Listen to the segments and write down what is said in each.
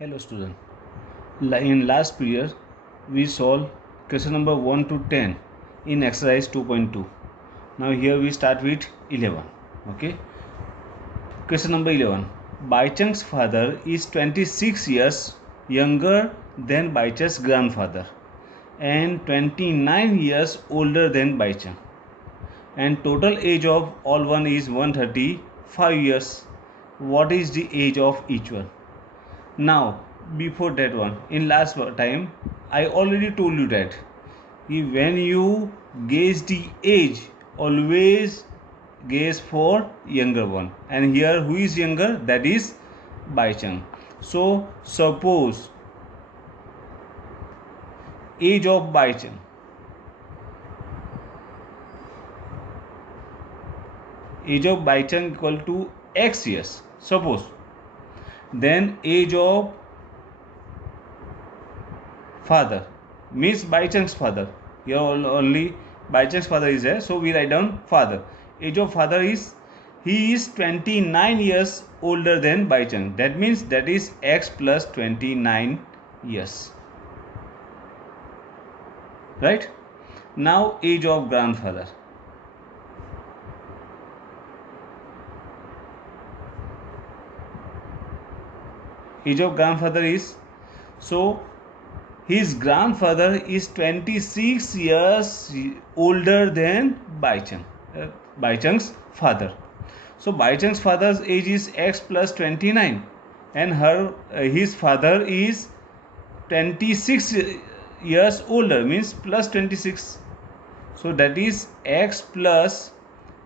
Hello student. In last period we solved question number 1 to 10 in exercise 2.2. Now here we start with 11. Okay. Question number 11. Baichang's father is 26 years younger than Baichang's grandfather and 29 years older than Baichang. And total age of all one is 135 years. What is the age of each one? Now, before that one, in last time, I already told you that when you gauge the age, always gauge for younger one. And here, who is younger? That is Baichang. So, suppose age of Baichang equal to X years. Suppose. Then age of father means Baichang's father. Here only Baichang's father is there, so we write down father. Age of father is he is 29 years older than Baichang. That means that is X plus 29 years. Right? Now age of grandfather. Age of grandfather is, so his grandfather is 26 years older than Baichang's father. So Baichang's father's age is X plus 29 and his father is 26 years older, means plus 26. So that is X plus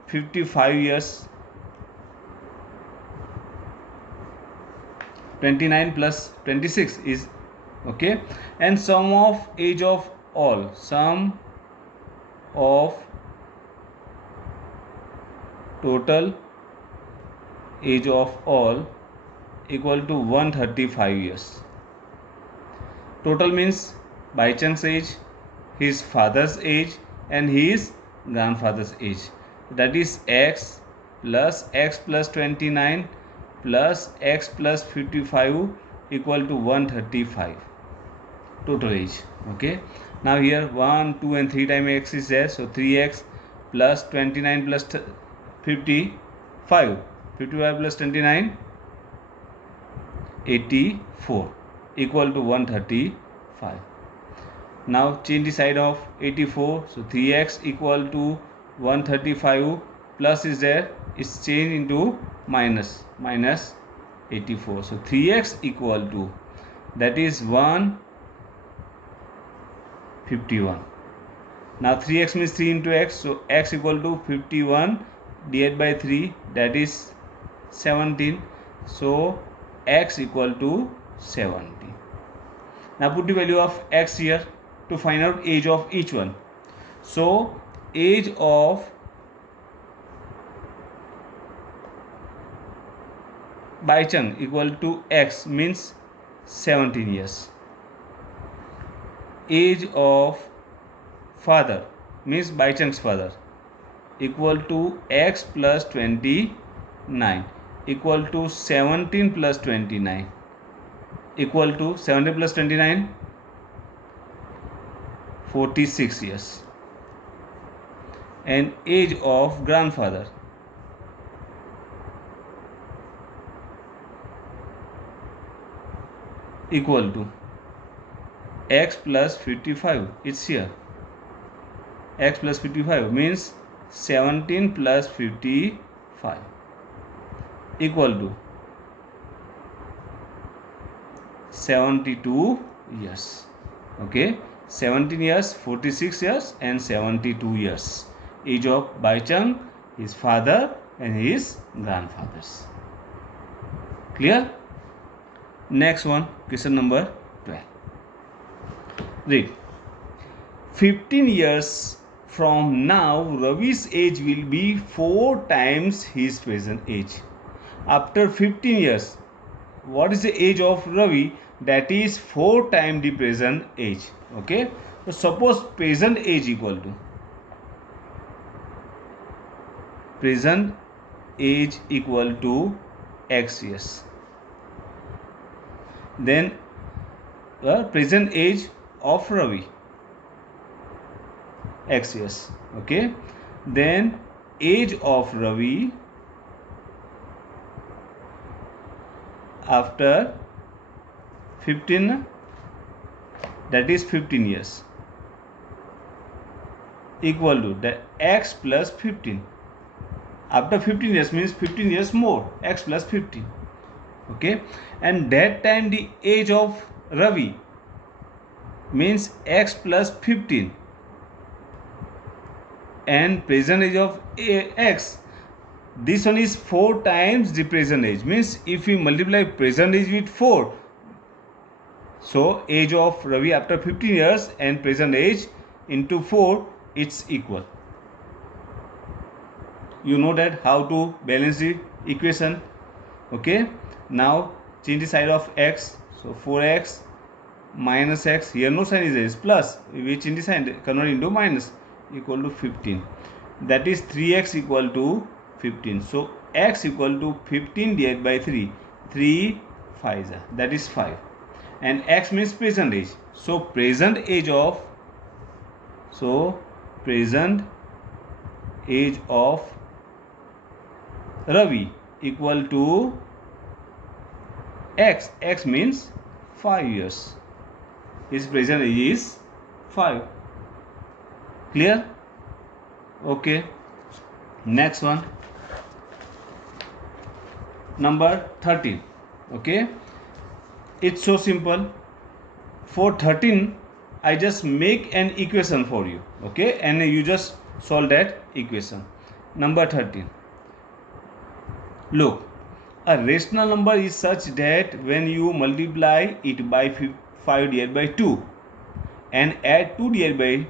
55 years. 29 plus 26 is okay. And sum of age of all, sum of total age of all equal to 135 years. Total means Baichang's age, his father's age and his grandfather's age. That is X plus 29 plus X plus 55 equal to 135 total age. Okay. Now here 1, 2 and 3 times X is there. So 3X plus 29 plus 55. 55 plus 29, 84 equal to 135. Now change the side of 84. So 3X equal to 135 plus is there. It's changed into minus 84. So 3X equal to, that is 151. Now 3x means 3 into x, so x equal to 51 divided by 3, that is 17. So x equal to 70. Now put the value of x here to find out age of each one. So age of Baichang equal to x means 17 years. Age of father means Baichang's father equal to x plus 29 equal to 17 plus 29 equal to 17 plus 29, 46 years. And age of grandfather equal to x plus 55. It's here. X plus 55 means 17 plus 55 equal to 72 years. Okay. 17 years, 46 years and 72 years. Age of Baichang, his father and his grandfathers. Clear? Next one, question number 12. Read. 15 years from now, Ravi's age will be 4 times his present age. After 15 years, what is the age of Ravi? That is 4 times the present age. Okay. So suppose present age equal to x years. then the present age of Ravi, x years. Okay, then age of Ravi after 15, that is 15 years, equal to the x plus 15. After 15 years means 15 years more, x plus 15. Okay, and that time the age of Ravi means x plus 15, and present age of x, this one is 4 times the present age, means if we multiply present age with 4, so age of Ravi after 15 years and present age into 4, it's equal. You know that how to balance the equation. Okay, now change the side of x, so 4x minus x, here no sign is there, is plus, we change the sign, convert into minus, equal to 15, that is 3x equal to 15. So x equal to 15 divided by 3, 3 5, that is 5, and x means present age, so present age of Ravi equal to x, x means 5 years, his present age is 5. Clear? Okay, next one, number 13. Okay, it's so simple. For 13 I just make an equation for you. Okay, and you just solve that equation. Number 13, look, a rational number is such that when you multiply it by 5 divided by 2 and add 2 divided by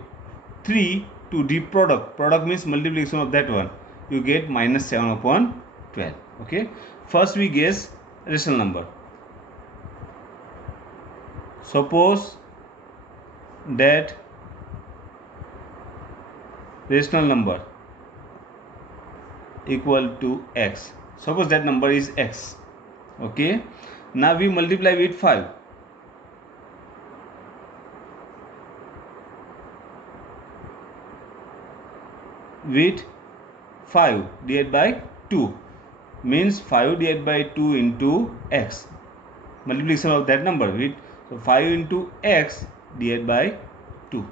3 to the product means multiplication of that one, you get minus 7 upon 12. Okay, first we guess rational number. Suppose that rational number equal to x, suppose that number is x. Okay, now we multiply with 5, with 5 divided by 2 means 5 divided by 2 into x, multiplication of that number with, so 5 into x divided by 2.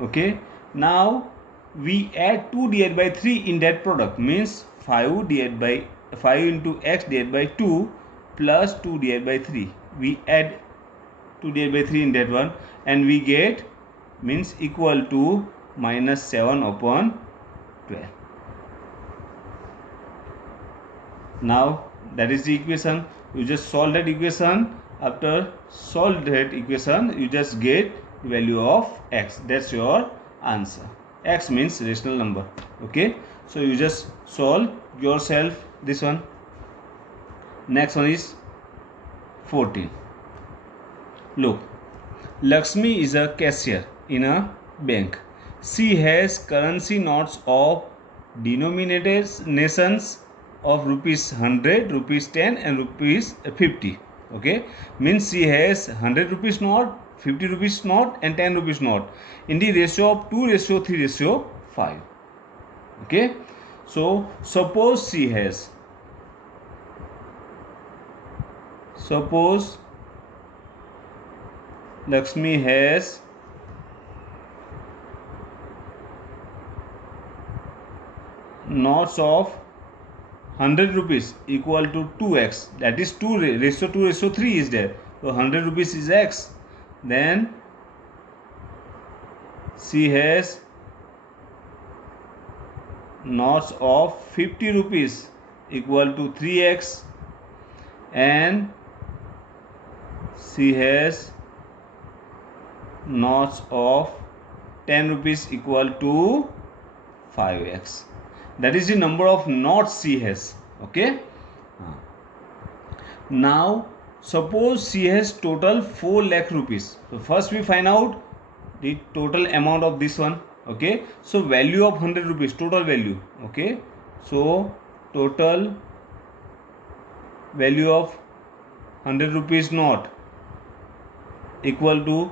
Okay, now we add 2 divided by 3 in that product, means 5 divided by 5 into x divided by 2 plus 2 divided by 3, we add 2 divided by 3 in that one, and we get means equal to minus 7 upon 12. Now that is the equation, you just solve that equation. After solve that equation you just get the value of x, that's your answer. X means rational number. Okay, so you just solve yourself this one. Next one is 14. Look, Lakshmi is a cashier in a bank. She has currency notes of denominations of rupees 100, rupees 10 and rupees 50. Okay, means she has 100 rupees note, 50 rupees note and 10 rupees note in the ratio of 2:3:5. Okay, so suppose Lakshmi has notes of 100 rupees equal to 2x, that is 2:3 is there, so 100 rupees is x. Then she has notes of 50 rupees equal to 3x, and she has notes of 10 rupees equal to 5x. That is the number of notes she has. Okay, now suppose she has total 4 lakh rupees. So first we find out the total amount of this one. Okay, so value of 100 rupees, total value. Okay, so total value of 100 rupees note equal to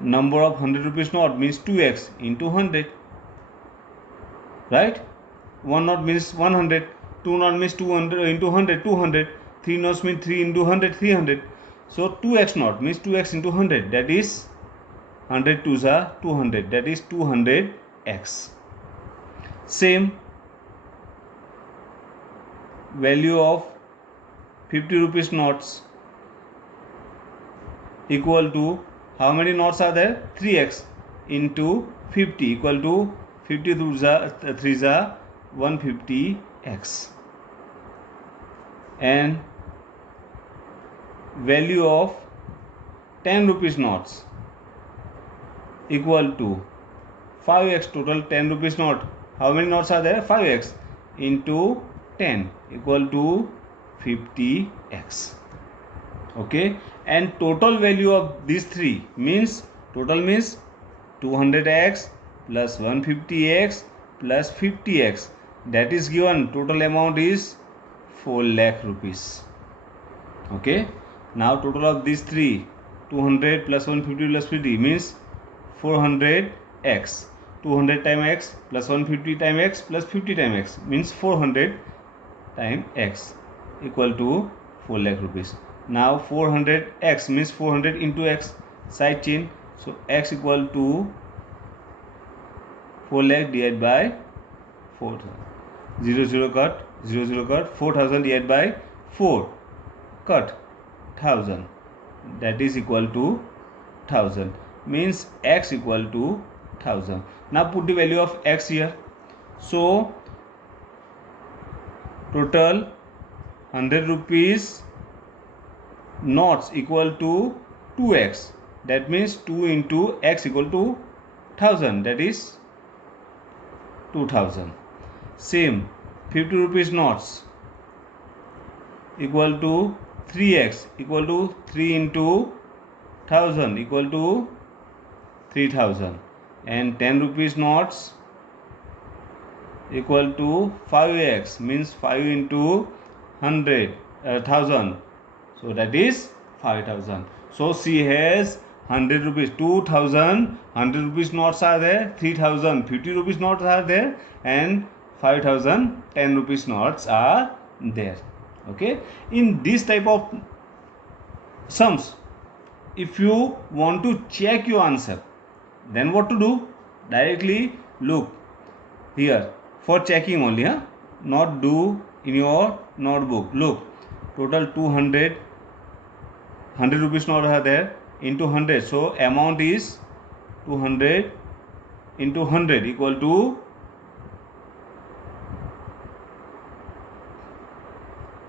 number of 100 rupees note means 2x into 100, right? 1 note means 100, 2 note means 200 into 100, 200, 3 notes means 3 into 100, 300. So 2x note means 2x into 100, that is 100 2s are 200, that is 200x. Same value of 50 rupees notes equal to, how many notes are there? 3x into 50 equal to 50 3s are 150x. And value of 10 rupees notes equal to 5x, total 10 rupees note. How many notes are there? 5x into 10 equal to 50x. Okay, and total value of these three means, total means 200x plus 150x plus 50x, that is given, total amount is 4 lakh rupees. Okay, now total of these three, 200 plus 150 plus 50 means 400x, 200 times x plus 150 times x plus 50 times x means 400 times x equal to 4 lakh rupees. Now 400x means 400 into x, side chain, so x equal to 4 lakh divided by 4,000, 0 cut, 0 cut, 4,000 divided by 4 cut 1000, that is equal to 1000, means x equal to 1000. Now put the value of x here. So total 100 rupees notes equal to 2x, that means 2 into x equal to 1000, that is 2000. Same 50 rupees notes equal to 3x equal to 3 into 1000 equal to 3000, and 10 rupees notes equal to 5x means 5 into 1000, so that is 5000. So she has 100 rupees, 2000 100 rupees notes are there, 3000 50 rupees notes are there, and 5000 10 rupees notes are there. Okay, in this type of sums, if you want to check your answer, then what to do? Directly look here for checking only, not do in your notebook. Look, total 200 100 rupees note are there into 100, so amount is 200 into 100 equal to,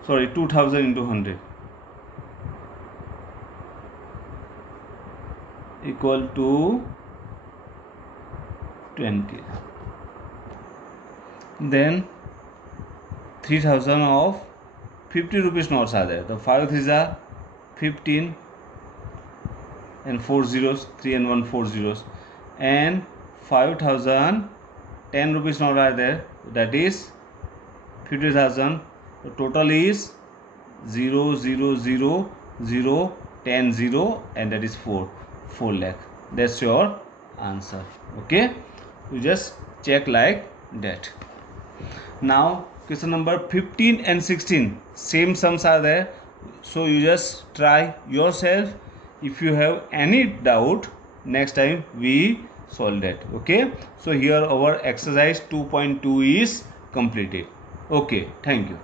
sorry, 2000 into 100 equal to 20. Then 3000 of 50 rupees notes are there. The 5 3s are 15 and 4 zeros, 3 and 1 4 zeros, and 5000 10 rupees note are there, that is 50,000. The total is 0 0 0 0 10 0, and that is 4 lakh. That's your answer. Okay, you just check like that. Now question number 15 and 16, same sums are there, so you just try yourself. If you have any doubt, next time we solve that. Okay, so here our exercise 2.2 is completed. Okay, thank you.